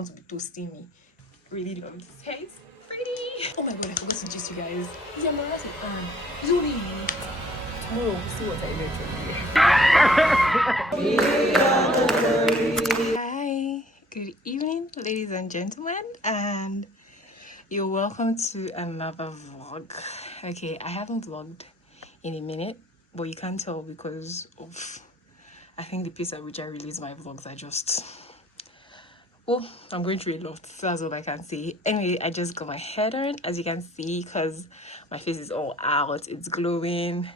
To be toasting me. Really love this hair. It's pretty. Oh my god, I forgot to just you guys. Is your Marathi? It's only you. Tomorrow we'll see what I read today. Hi, good evening, ladies and gentlemen, and you're welcome to another vlog. Okay, I haven't vlogged in a minute, but you can't tell because of I think the pace at which I release my vlogs are just I'm going through a lot, so that's all I can say. Anyway, I just got my hair done, as you can see, because my face is all out. It's glowing.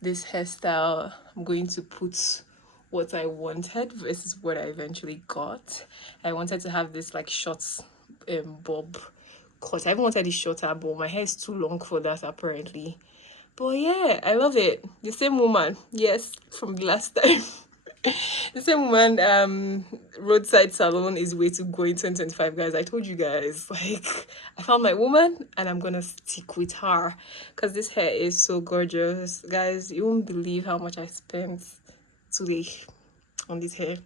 This hairstyle, I'm going to put what I wanted versus what I eventually got. I wanted to have this like short bob cut. I even wanted it shorter, but my hair is too long for that apparently. But yeah, I love it. The same woman, yes, from the last time. The same woman, roadside salon is way to go in 2025, guys. I told you guys, like, I found my woman and I'm gonna stick with her because this hair is so gorgeous, guys. You won't believe how much I spent today on this hair.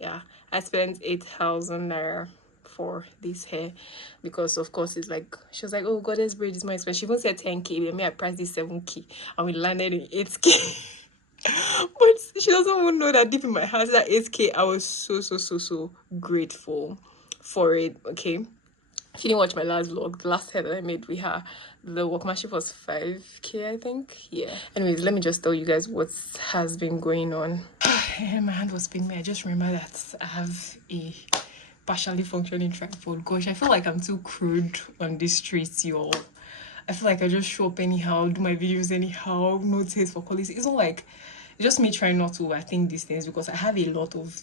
Yeah, I spent 8,000 naira for this hair because of course it's like she was like, oh god, this braid is more expensive. She even said 10k, but me I priced this 7k and we landed in 8k. But she doesn't even know that deep in my heart that 8k I was so grateful for it. Okay, if you didn't watch my last vlog, the last hair that I made with her, the workmanship was 5k, I think. Yeah, anyways, let me just tell you guys what has been going on. My hand was paining me. I just remember that I have a partially functioning tripod. Gosh, I feel like I'm too crude on these streets, y'all. I feel like I just show up anyhow, do my videos anyhow, no taste for quality. It's not like, it's just me trying not to overthink these things because I have a lot of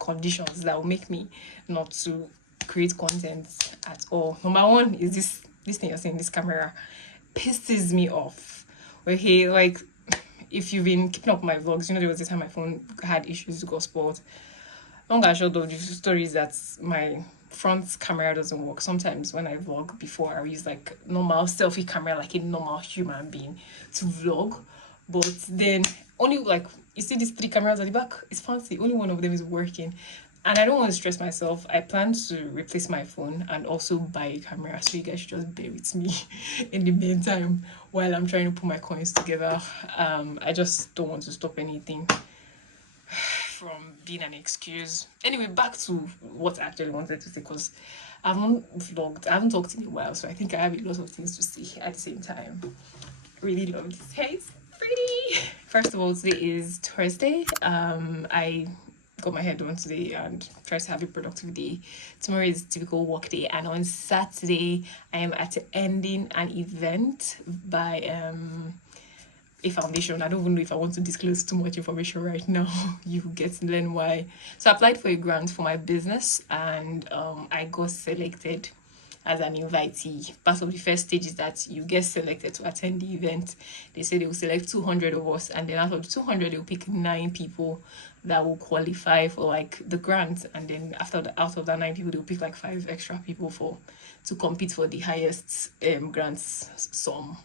conditions that will make me not to create content at all. Number one is this thing you're seeing, this camera pisses me off. Okay, like if you've been keeping up my vlogs, you know there was a time my phone had issues, got spoiled. Long and short of the story is that my front camera doesn't work. Sometimes when I vlog before, I use like normal selfie camera like a normal human being to vlog, but then only like you see these 3 cameras at the back, it's fancy, only one of them is working and I don't want to stress myself. I plan to replace my phone and also buy a camera, so you guys should just bear with me in the meantime while I'm trying to put my coins together. I just don't want to stop anything from being an excuse. Anyway, back to what I actually wanted to say because I haven't vlogged, I haven't talked in a while, so I think I have a lot of things to say at the same time. Really love this hair, it's pretty. First of all, today is Thursday. I got my hair done today and tried to have a productive day. Tomorrow is typical work day, and on Saturday I am attending an event by a foundation. I don't even know if I want to disclose too much information right now. You get to learn why. So I applied for a grant for my business and I got selected as an invitee. Part of the first stage is that you get selected to attend the event. They say they will select 200 of us, and then out of the 200 they will pick 9 people that will qualify for like the grant, and then out of that 9 people they'll pick like 5 extra people to compete for the highest grants sum.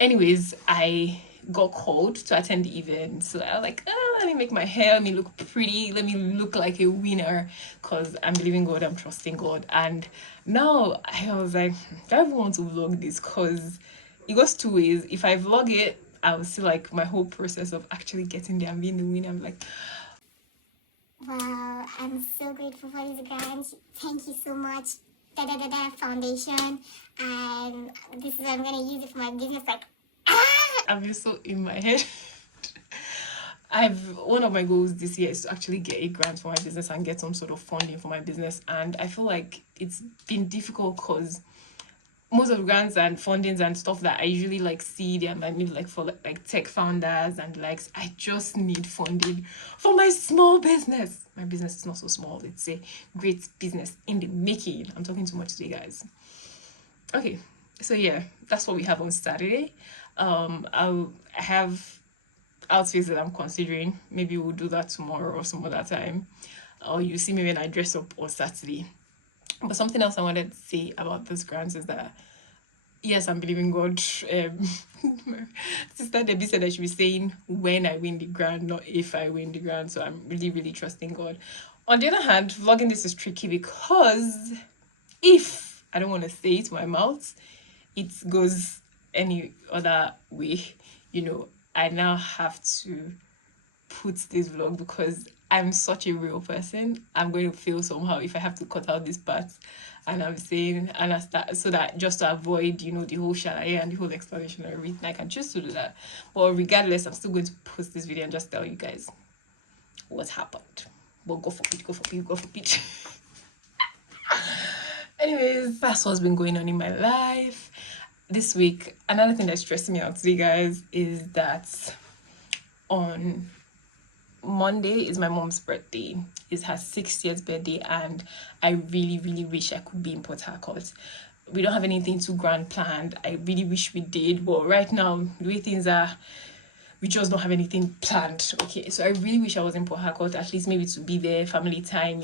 Anyways, I got called to attend the event, so I was like, let me make my hair, let me look pretty, let me look like a winner, because I'm believing God, I'm trusting God. And now I was like, do I even want to vlog this? Because it goes 2 ways. If I vlog it, I will see like my whole process of actually getting there and being the winner. I'm like, wow, I'm so grateful for this grant. Thank you so much, foundation. And this is, I'm gonna use it for my business. Like, I'm just so in my head. One of my goals this year is to actually get a grant for my business and get some sort of funding for my business, and I feel like it's been difficult because most of the grants and fundings and stuff that I usually like see, they are maybe like for like tech founders and like I just need funding for my small business. My business is not so small, it's a great business in the making. I'm talking too much today, guys. Okay, so yeah, that's what we have on Saturday. I have outfits that I'm considering. Maybe we'll do that tomorrow or some other time, or you see me when I dress up on Saturday. But something else I wanted to say about this grant is that yes, I'm believing God. Sister Debbie said I should be saying when I win the grant, not if I win the grant. So I'm really trusting God. On the other hand, vlogging this is tricky because if I don't want to say it to my mouth, it goes any other way. I now have to put this vlog because I'm such a real person. I'm going to feel somehow if I have to cut out this part. And I'm saying, and I start, so that just to avoid, the whole shalaye and the whole explanation and everything, I can choose to do that. But regardless, I'm still going to post this video and just tell you guys what happened. But go for it, go for it, go for it. Anyways, that's what's been going on in my life this week. Another thing that's stressing me out today, guys, is that on Monday is my mom's birthday. It's her 60th birthday, and I really, really wish I could be in Port Harcourt. We don't have anything too grand planned. I really wish we did, but right now, the way things are, we just don't have anything planned. Okay, so I really wish I was in Port Harcourt, at least maybe to be there, family time,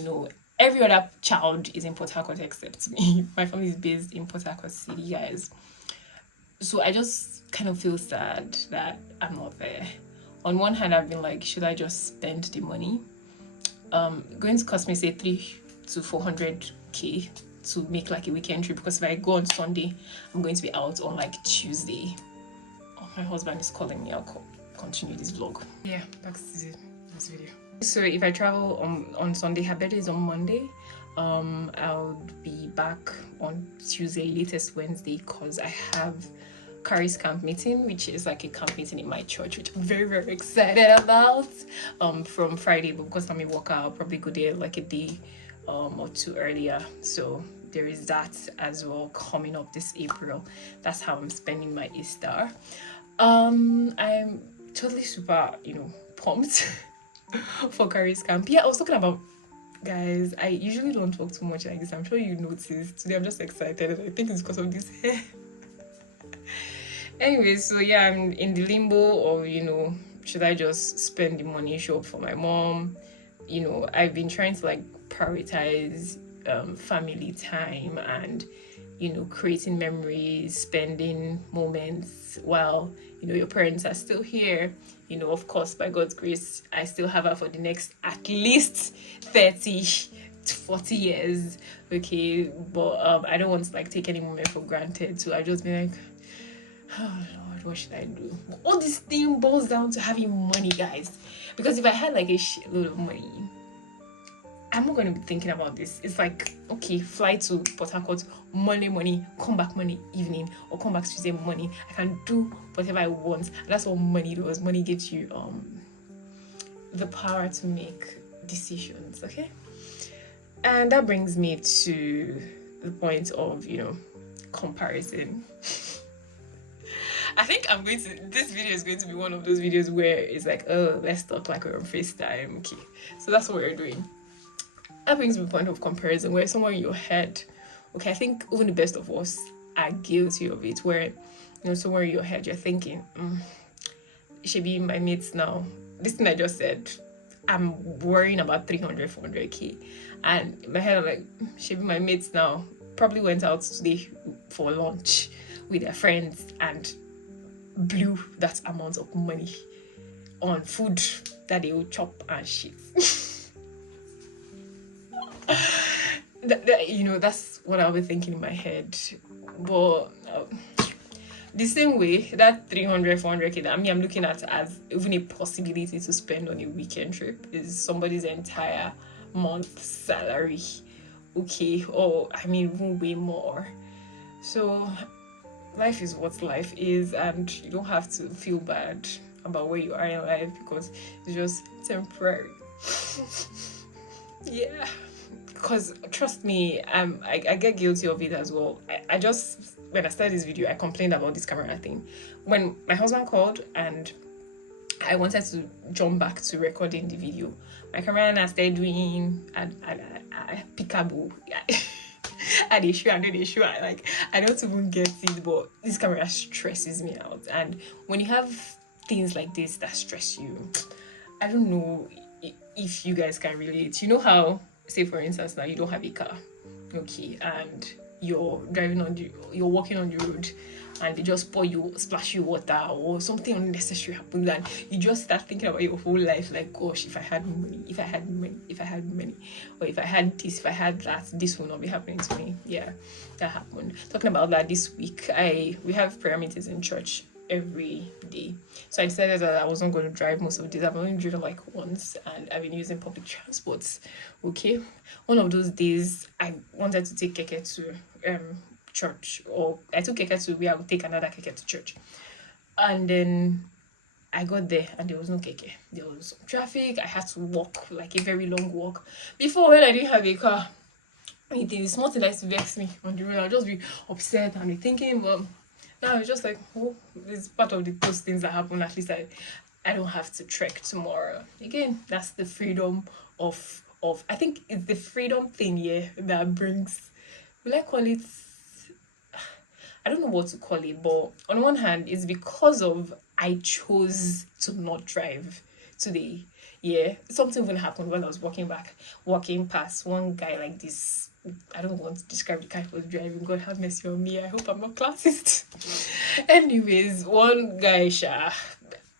Every other child is in Port Harcourt except me. My family is based in Port Harcourt City, guys. So I just kind of feel sad that I'm not there. On one hand, I've been like, should I just spend the money? Going to cost me, say, 300 to 400k to make like a weekend trip, because if I go on Sunday, I'm going to be out on like Tuesday. Oh, my husband is calling me. I'll continue this vlog. Yeah, that's this video. So if I travel on Sunday, her birthday is on Monday. I'll be back on Tuesday, latest Wednesday, because I have Carrie's camp meeting, which is like a camp meeting in my church, which I'm very, very excited about. From Friday, but because I'm a worker, I'll probably go there like a day or two earlier. So there is that as well coming up this April. That's how I'm spending my Easter. I'm totally super, pumped for Carrie's camp. Yeah, I was talking about, guys, I usually don't talk too much like this. I'm sure you noticed. Today I'm just excited. I think it's because of this hair. Anyway, so yeah, I'm in the limbo of, should I just spend the money, show up for my mom? I've been trying to like prioritize family time and, creating memories, spending moments while, your parents are still here. Of course, by God's grace, I still have her for the next at least 30 to 40 years. Okay, but I don't want to like take any moment for granted. So I just be like, oh Lord, what should I do? All this thing boils down to having money, guys. Because if I had like a shitload of money, I'm not going to be thinking about this. It's like, okay, fly to Port Harcourt, money, come back Monday evening, or come back Tuesday morning. I can do whatever I want. And that's what money does. Money gives you the power to make decisions, okay? And that brings me to the point of, comparison. I think this video is going to be one of those videos where it's like, oh, let's talk like we're on FaceTime. Okay, so that's what we're doing. That brings me to the point of comparison where somewhere in your head, okay, I think even the best of us are guilty of it, where, somewhere in your head you're thinking, it should be my mates now. This thing I just said, I'm worrying about 300, 400k. And in my head, I'm like, should be my mates now. Probably went out today for lunch with their friends and blew that amount of money on food that they will chop and shit. That's what I'll be thinking in my head. But the same way, that 300, 400k that I'm looking at as even a possibility to spend on a weekend trip is somebody's entire month's salary. Okay, or even way more. So life is what life is, and you don't have to feel bad about where you are in life because it's just temporary. Yeah, because trust me, I get guilty of it as well. I just, when I started this video, I complained about this camera thing. When my husband called and I wanted to jump back to recording the video, my camera started doing peekaboo. And they show, I don't even get it, but this camera stresses me out. And when you have things like this that stress you, I don't know if you guys can relate. You know how, say for instance, now you don't have a car, okay, and you're driving on you're walking on the road, and they just splash you water, or something unnecessary happens, and you just start thinking about your whole life, like, gosh, if I had money, if I had money, if I had money, or if I had this, if I had that, this will not be happening to me. Yeah, that happened. Talking about that, this week we have prayer meetings in church every day, so I decided that I wasn't going to drive most of the days. I've only driven like once, and I've been using public transports. Okay, one of those days I wanted to take keke to church, or I took keke to where I would take another keke to church, and then I got there and there was no keke. There was traffic. I had to walk, like a very long walk. Before, when I didn't have a car, it is small thing that used to vex me on the road. I'll just be upset and be thinking, but now it's just like, oh, it's part of those things that happen. At least I don't have to trek tomorrow. Again, that's the freedom of I think it's the freedom thing, yeah, that brings, will I call it, I don't know what to call it, but on one hand, it's because of I chose to not drive today. Yeah, something even happened when I was walking past one guy like this. I don't want to describe the guy who was driving. God have mercy on me. I hope I'm not classist. Anyways, one guy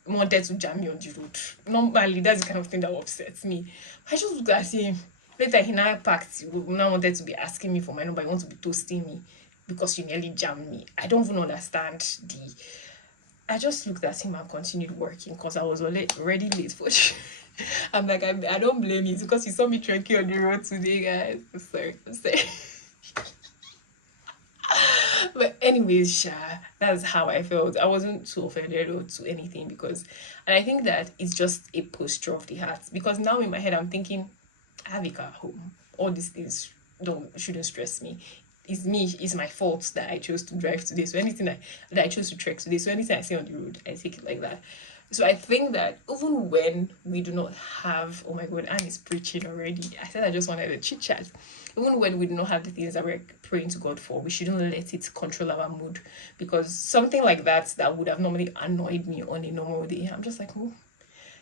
wanted to jam me on the road. Normally, that's the kind of thing that upsets me. I just looked at him. Later, he now packed. He now wanted to be asking me for my number. He wanted to be toasting me because you nearly jammed me. I don't even understand the. I just looked at him and continued working because I was already late for. I'm like, I don't blame you because you saw me trekking on the road today, guys. I'm sorry. But anyways, that's how I felt. I wasn't too offended or to anything, because, and I think that it's just a posture of the heart, because now in my head I'm thinking, I have a car at home. All these things shouldn't stress me. It's my fault that I chose to drive today. So anything that I chose to trek today, so anything I see on the road, I take it like that. So I think that even when we do not have, oh my God, Anne is preaching already. I said I just wanted a chit chat. Even when we do not have the things that we're praying to God for, we shouldn't let it control our mood, because something like that would have normally annoyed me on a normal day, I'm just like, oh,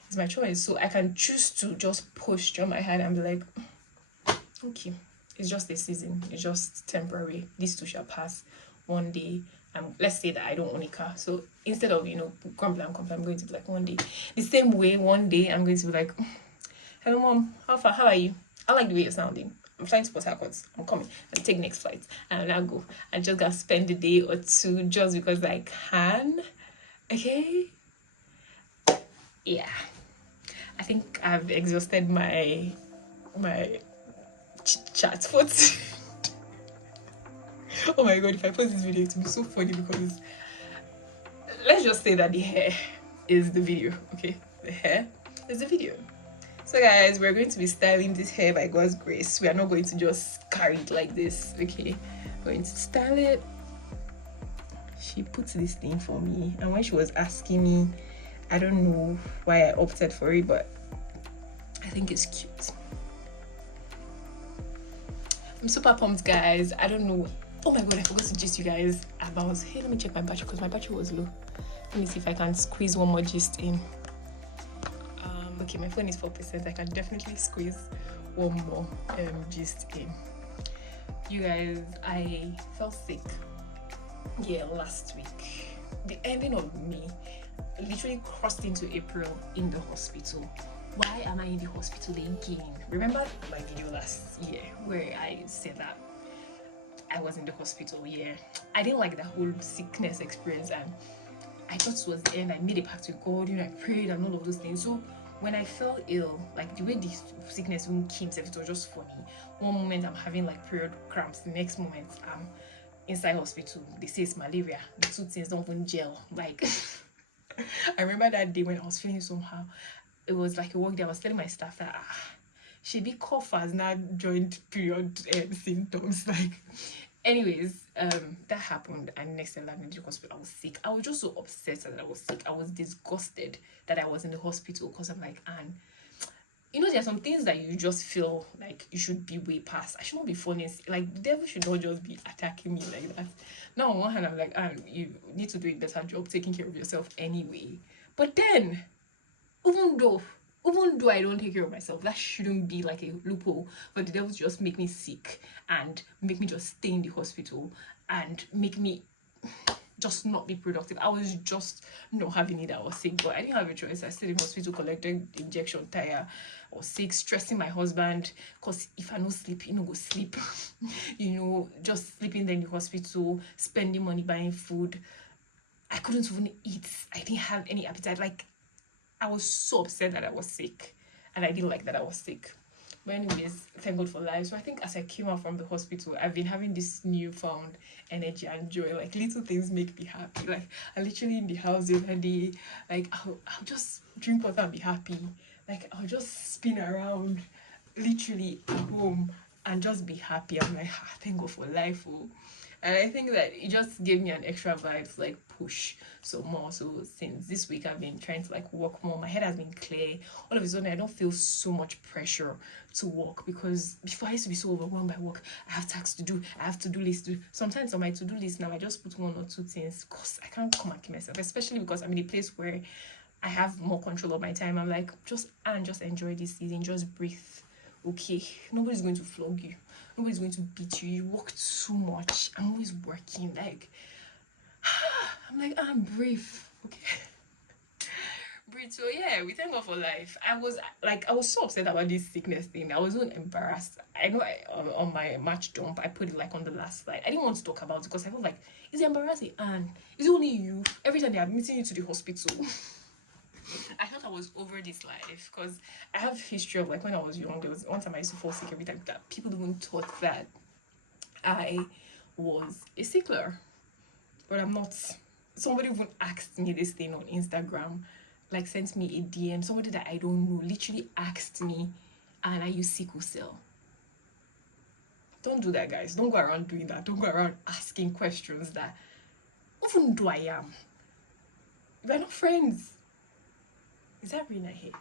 it's my choice. So I can choose to just posture my head and be like, okay, it's just a season, it's just temporary, this too shall pass one day. Let's say that I don't own a car, so instead of grumbling, I'm going to be like, one day, the same way, one day I'm going to be like, hello mom, how far, how are you, I like the way you're sounding, I'm flying to Port Harcourt, I'm coming, I'll take next flight, and I'll go. I just gotta spend a day or two just because I can. Okay, yeah, I think I've exhausted my chat for today. Oh my God, if I post this video, it will be so funny, because let's just say that the hair is the video. Okay, the hair is the video. So guys, we're going to be styling this hair by God's grace. We are not going to just carry it like this. Okay, we're going to style it. She put this thing for me, and when she was asking me, I don't know why I opted for it, but I think it's cute. I'm super pumped, guys. I don't know. Oh my God, I forgot to gist you guys about, hey, let me check my battery, because my battery was low. Let me see if I can squeeze one more gist in. Okay, my phone is 4%. I can definitely squeeze one more gist in. You guys, I felt sick, yeah, last week. The ending of May, literally crossed into April in the hospital. Why am I in the hospital again? Remember my video last year where I said that I was in the hospital? Yeah, I didn't like the whole sickness experience, and I thought it was the end. I made a pact with God, I prayed and all of those things. So when I fell ill, like the way this sickness even came, it was just funny. One moment I'm having like period cramps, the next moment I'm inside hospital. They say it's malaria. The two things don't even gel. Like I remember that day when I was feeling somehow. It was like a work day. I was telling my staff that she be cough has now joined period symptoms. Like, anyways, that happened, and next time I went to the hospital, I was sick. I was just so upset that I was sick. I was disgusted that I was in the hospital, because I'm like, Anne, there are some things that you just feel like you should be way past. I shouldn't be falling sick. Like, the devil should not just be attacking me like that. Now, on one hand, I'm like, Anne, you need to do a better job taking care of yourself anyway. But then, even though Even though I don't take care of myself, that shouldn't be like a loophole for the devil to just make me sick and make me just stay in the hospital and make me just not be productive. I was just not having it. I was sick, but I didn't have a choice. I stayed in hospital, collected injection tire. I was sick, stressing my husband because if I no sleep, he no go sleep. Just sleeping there in the hospital, spending money buying food. I couldn't even eat. I didn't have any appetite. Like, I was so upset that I was sick, and I didn't like that I was sick. But anyways, thank God for life. So I think as I came out from the hospital, I've been having this newfound energy and joy. Like, little things make me happy. Like, I literally in the house the other day, like I'll just drink water and be happy. Like, I'll just spin around literally at home and just be happy. I'm like, thank God for life. Oh. And I think that it just gave me an extra vibe to like push so more. So since this week I've been trying to like work more. My head has been clear. All of a sudden I don't feel so much pressure to work, because before I used to be so overwhelmed by work. I have tasks to do, I have to-do list to do. Sometimes on my to-do list now I just put one or two things because I can't come and keep myself, especially because I'm in a place where I have more control of my time. I'm like, just enjoy this season, just breathe. Okay, nobody's going to flog you, nobody's going to beat you. You worked so much. I'm always working. Like, I'm like, I'm brief. Okay. Breathe. So yeah, we thank God for life. I was so upset about this sickness thing. I was so embarrassed. I know on my match dump I put it like on the last slide. I didn't want to talk about it because I felt like, it's embarrassing, and it's only you. Every time they are admitting you to the hospital. I thought I was over this life because I have history of, like, when I was young, there was one time I used to fall sick every time. That people even thought that I was a sickler, but I'm not. Somebody even asked me this thing on Instagram, like sent me a DM. Somebody that I don't know literally asked me, and I use sickle cell. Don't do that, guys. Don't go around doing that. Don't go around asking questions that, even though I am, we're not friends. Is that rain I hear?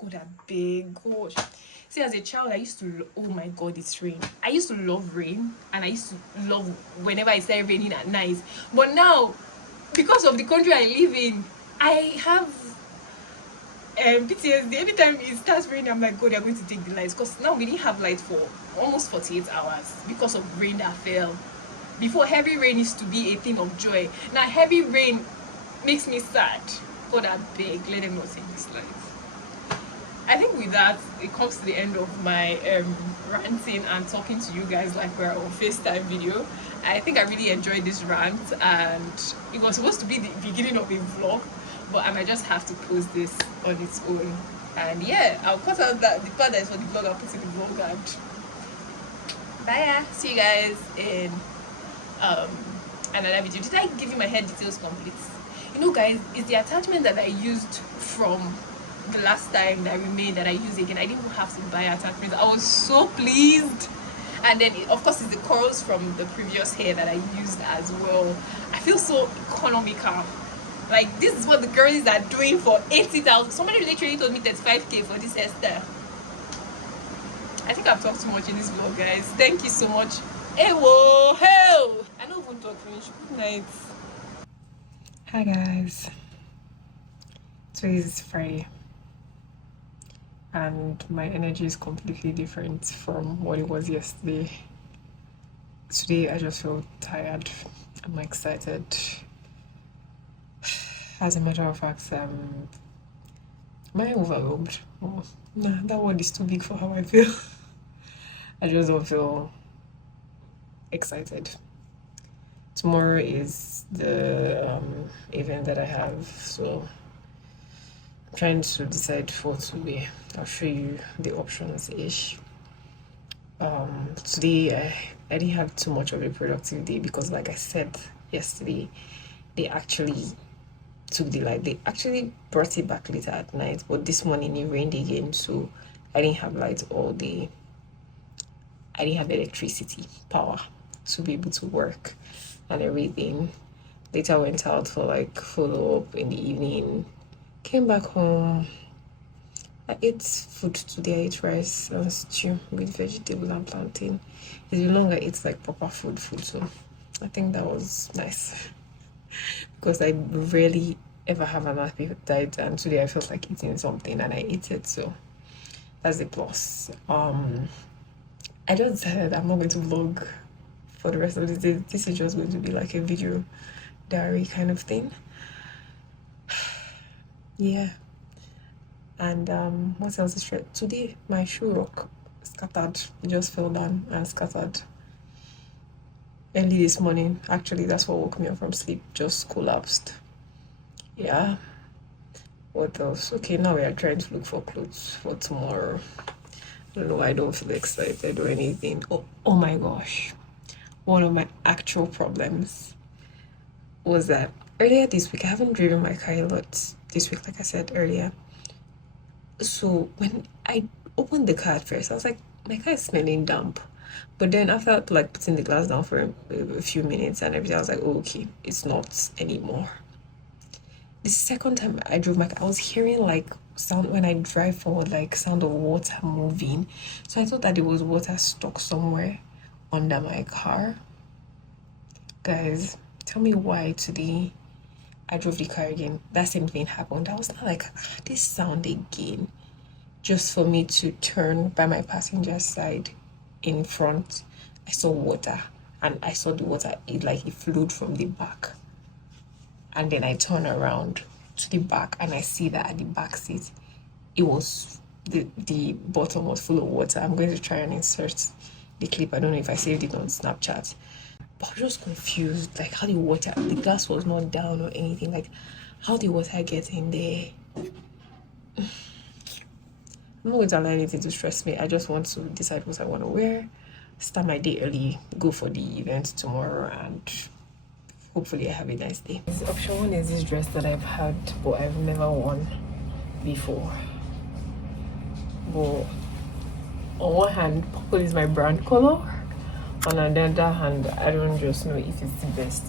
God, a big gosh. See, as a child, I used to, oh my God, it's rain. I used to love rain, and I used to love whenever it started raining at night. But now, because of the country I live in, I have PTSD. Every time it starts raining, I'm like, God, they're going to take the lights. Because now we didn't have light for almost 48 hours because of rain that fell. Before, heavy rain used to be a thing of joy. Now, heavy rain makes me sad. God, I beg, let them not take this light. I think with that, it comes to the end of my ranting and talking to you guys like we're on FaceTime video. I think I really enjoyed this rant, and it was supposed to be the beginning of a vlog, but I might just have to post this on its own. And yeah, I'll cut out the part that is for the vlog, I'll put in the vlog, and bye. See you guys in another video. Did I give you my hair details complete? You know, guys, it's the attachment that I used from the last time that we made that I use again. I didn't even have to buy attachments. I was so pleased. And then of course it's the curls from the previous hair that I used as well. I feel so economical. Like, this is what the girls are doing for 80,000. Somebody literally told me 35k for this hairstyle. I think I've talked too much in this vlog, guys. Thank you so much. Hey, whoa, hell! I don't even talk finish. Good night. Hi guys. Today is Friday, and my energy is completely different from what it was yesterday. Today I just feel tired. I'm excited. As a matter of fact, am I overwhelmed? Oh, nah, that word is too big for how I feel. I just don't feel excited. Tomorrow is the event that I have, so I'm trying to decide what to wear. I'll show you the options ish. Today I didn't have too much of a productive day because, like I said yesterday, they actually took the light. They actually brought it back later at night, but this morning it rained again, so I didn't have light all day. I didn't have electricity power to be able to work and everything. Later went out for like follow-up in the evening, came back home. I ate food today. I ate rice and stew with vegetable and plantain. It's been long I ate like proper food, so I think that was nice because I rarely ever have an appetite, and today I felt like eating something and I ate it, so that's a plus. I just decided I'm not going to vlog for the rest of the day. This is just going to be like a video diary kind of thing. Yeah. And what else is right? Today my shoe rock scattered. It just fell down and scattered. Early this morning, actually that's what woke me up from sleep, just collapsed. Yeah. What else? Okay, now we are trying to look for clothes for tomorrow. I don't know why I don't feel excited or anything. Oh my gosh. One of my actual problems was that earlier this week, I haven't driven my car a lot this week, like I said earlier. So when I opened the car at first, I was like, my car is smelling damp. But then after like putting the glass down for a few minutes and everything, I was like, oh, okay, it's not anymore. The second time I drove my car, I was hearing like sound when I drive forward, like sound of water moving. So I thought that there was water stuck somewhere under my car. Guys, tell me why today I drove the car again. That same thing happened. I was not like, this sound again. Just for me to turn by my passenger side in front, I saw water, and I saw the water, it flowed from the back. And then I turn around to the back and I see that at the back seat, it was the bottom was full of water. I'm going to try and insert the clip. I don't know if I saved it on Snapchat. But I was just confused, like how the glass was not down or anything, like how the water get in there. I'm not going to allow anything to stress me. I just want to decide what I want to wear, start my day early, go for the event tomorrow, and hopefully I have a nice day. Option one is this dress that I've had, but I've never worn before. But on one hand, purple is my brand color. On the other hand, I don't just know if it's the best.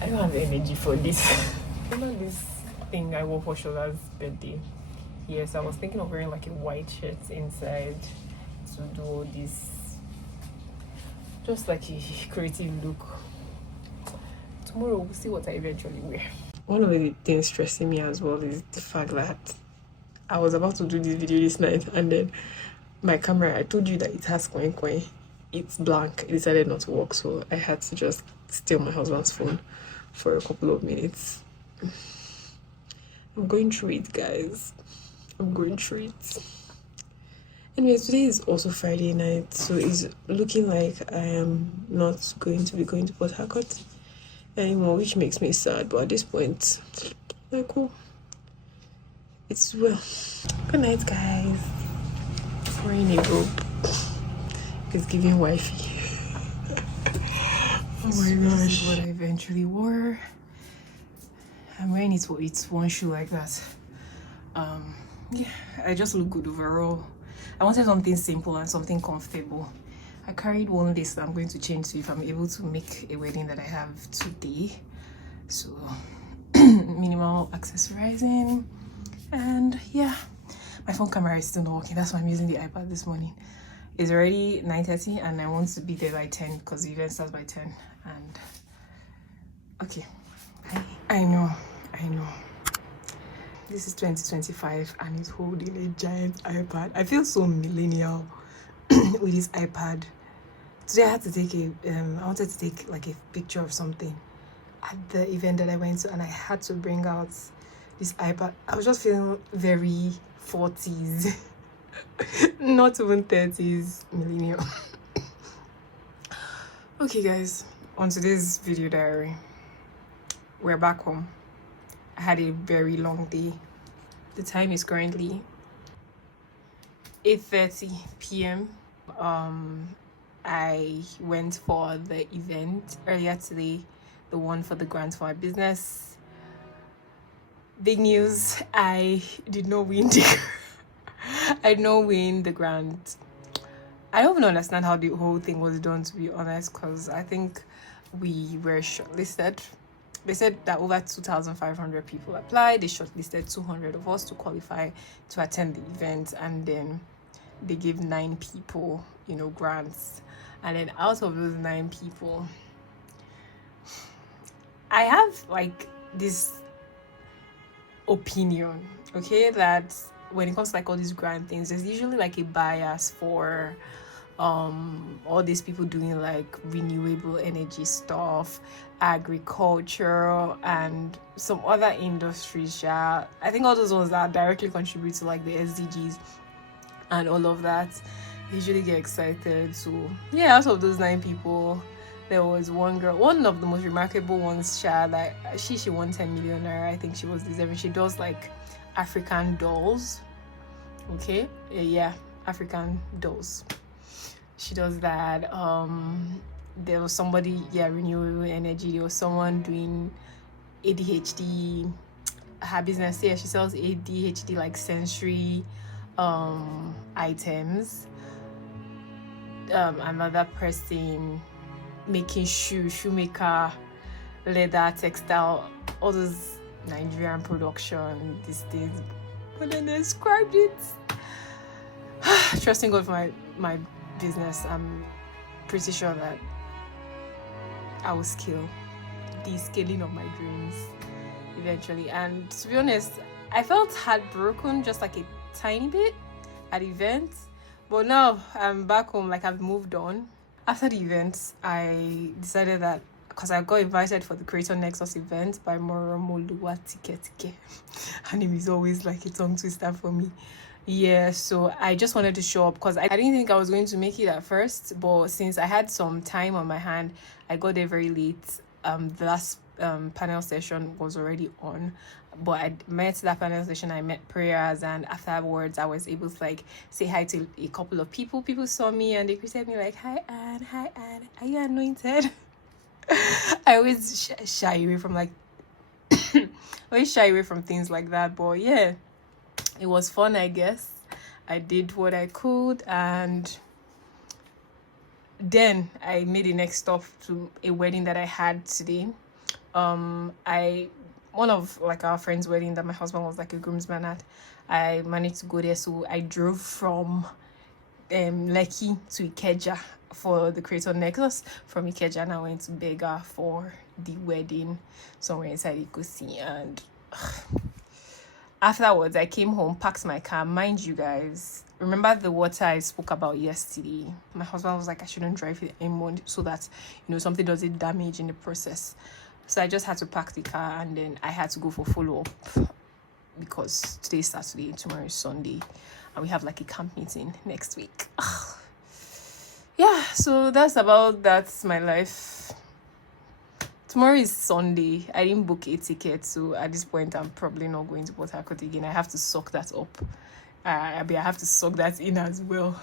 I don't have energy for this. Remember this thing I wore for Shola's birthday? Yes, I was thinking of wearing like a white shirt inside to do all this, just like a creative look. Tomorrow we'll see what I eventually wear. One of the things stressing me as well is the fact that I was about to do this video this night, and then my camera, I told you that it has coin. It's blank. It decided not to work, so I had to just steal my husband's phone for a couple of minutes. I'm going through it, guys. I'm going through it. Anyway, today is also Friday night, so it's looking like I am not going to be going to Port Harcourt anymore, which makes me sad, but at this point, like, cool. It's well. Good night, guys. Wearing a robe. It's giving wifey. Oh my gosh. This is what I eventually wore. I'm wearing it with one shoe like that. Yeah, I just look good overall. I wanted something simple and something comfortable. I carried one list that I'm going to change to if I'm able to make a wedding that I have today. So minimal accessorizing, and yeah, my phone camera is still not working. That's why I'm using the iPad this morning. It's already 9:30 and I want to be there by 10 because the event starts by 10. And okay, I know this is 2025 and it's holding a giant iPad. I feel so millennial with this iPad. Today I had to take I wanted to take like a picture of something at the event that I went to, and I had to bring out this iPad. I was just feeling very 40s, not even 30s millennial. Okay guys, on today's video diary, we're back home. I had a very long day. The time is currently 8:30 p.m. I went for the event earlier today, the one for the grant for our business. Big news, I did not win I did not win the grant. I don't even understand how the whole thing was done, to be honest, because I think we were shortlisted. They said that over 2,500 people applied. They shortlisted 200 of us to qualify to attend the event, and then they gave 9 people, grants. And then out of those 9 people, I have like this opinion, okay, that when it comes to like all these grand things, there's usually like a bias for all these people doing like renewable energy stuff, agriculture, and some other industries. Yeah, I think all those ones that directly contribute to like the SDGs and all of that, they usually get excited. So yeah, out of those 9 people, there was one girl, one of the most remarkable ones, like she won 10 million naira. I think she was deserving. She does like African dolls. Okay, yeah, African dolls. She does that. There was somebody, yeah, renewable energy. There was someone doing ADHD. Her business, yeah, she sells ADHD like sensory items. Another person making shoemaker, leather, textile, all those Nigerian production these days. But then they Scribed It. Trusting God for my business, I'm pretty sure that I will scale the scaling of my dreams eventually. And to be honest, I felt heartbroken just like a tiny bit at the event, but now I'm back home, like I've moved on. After the event, I decided that because I got invited for the Creator Nexus event by Moromoluwa Tike. Her name is always like a tongue twister for me. Yeah, so I just wanted to show up because I didn't think I was going to make it at first, but since I had some time on my hand, I got there very late. The last panel session was already on, but I met that panel session, I met prayers, and afterwards I was able to like say hi to a couple of people. People saw me and they greeted me like, hi Anne, are you anointed? I always shy away from like always shy away from things like that, but yeah, it was fun, I guess. I did what I could, and then I made the next stop to a wedding that I had today. One of like our friends' wedding that my husband was like a groomsman at, I managed to go there, so I drove from Lekki to Ikeja for the Creator Nexus. From Ikeja, and I went to Bega for the wedding somewhere inside Ikosi, and afterwards I came home, packed my car. Mind you guys, remember the water I spoke about yesterday? My husband was like I shouldn't drive it anymore so that something doesn't damage in the process. So I just had to pack the car, and then I had to go for follow-up because today's Saturday, tomorrow is Sunday, and we have like a camp meeting next week. Yeah, so that's my life. Tomorrow is Sunday. I didn't book a ticket, so at this point I'm probably not going to Port Harcourt again. I have to suck that up. I have to suck that in as well.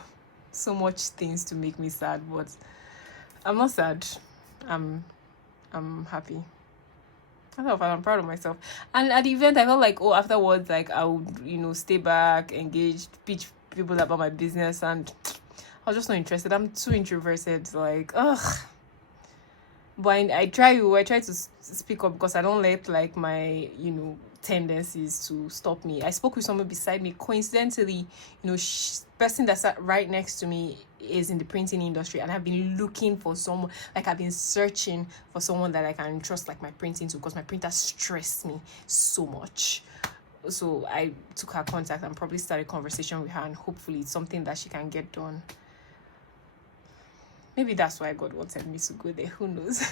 So much things to make me sad, but I'm not sad. I'm happy. I'm proud of myself. And at the event, I felt like, afterwards, like I would, stay back, engage, teach people about my business, and I was just not interested. I'm too introverted. Like, ugh. But I try to speak up because I don't let like my tendencies to stop me. I spoke with someone beside me. Coincidentally, person that sat right next to me is in the printing industry, and I've been looking for someone, like I've been searching for someone that I can trust like my printing to, because my printer stressed me so much. So I took her contact and probably started a conversation with her, and hopefully it's something that she can get done. Maybe that's why God wanted me to go there. Who knows?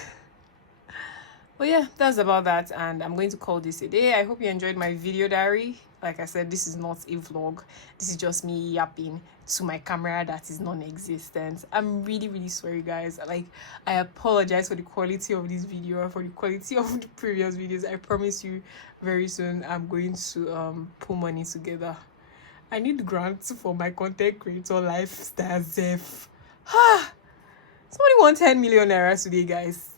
But yeah, that's about that, and I'm going to call this a day. I hope you enjoyed my video diary. Like I said, this is not a vlog. This is just me yapping to my camera that is non-existent. I'm really, really sorry, guys. Like, I apologize for the quality of this video and for the quality of the previous videos. I promise you very soon I'm going to put money together. I need grants for my content creator lifestyle. Somebody won 10 million naira today, guys.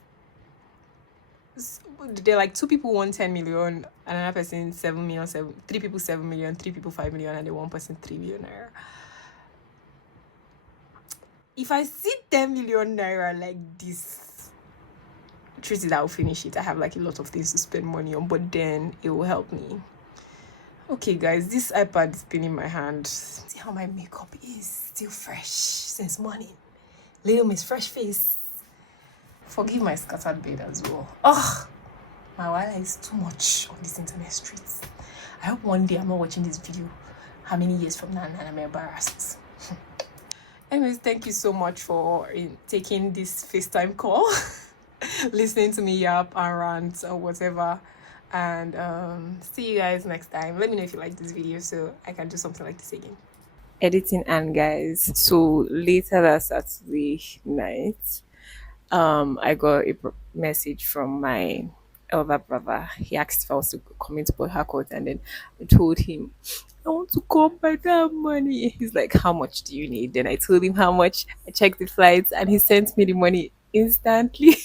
They're like 2 people won 10 million, another person 7 million, 3 people 7 million, 3 people 5 million, and then 1 person 3 million naira. If I see 10 million naira like this, truth is I'll finish it. I have like a lot of things to spend money on, but then it will help me. Okay, guys, this iPad is been in my hand. See how my makeup is still fresh since morning. Little Miss Fresh Face. Forgive my scattered bed as well. My wallet is too much on this internet streets. I hope one day I'm not watching this video. How many years from now and I'm embarrassed. Anyways, thank you so much for taking this FaceTime call, listening to me yap and rant or whatever. And see you guys next time. Let me know if you like this video so I can do something like this again. Editing and guys, so later that Saturday night, I got a message from my elder brother. He asked if I was to come into Port Harcourt, and then I told him I want to come by that money. He's like, "How much do you need?" Then I told him how much. I checked the flights, and he sent me the money instantly.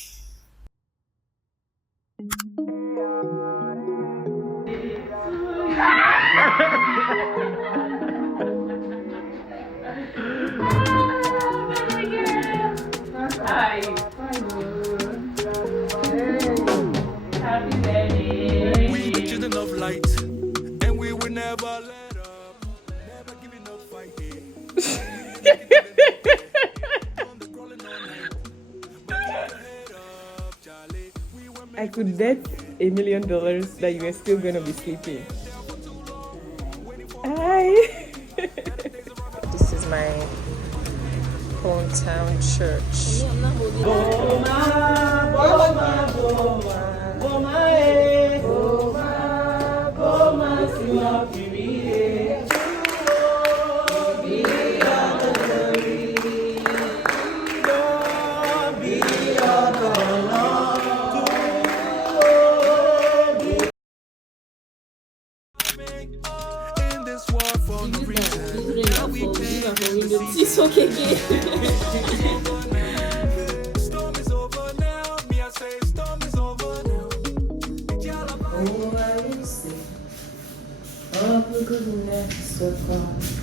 We the children of light, and we will never let up, never giving up fighting. I could bet $1 million that you are still gonna be sleeping. Hi. This is my hometown church. In this war for no reason, now we It's okay, storm is over now. Me I say storm is over now. Oh, I will sing of the goodness of God.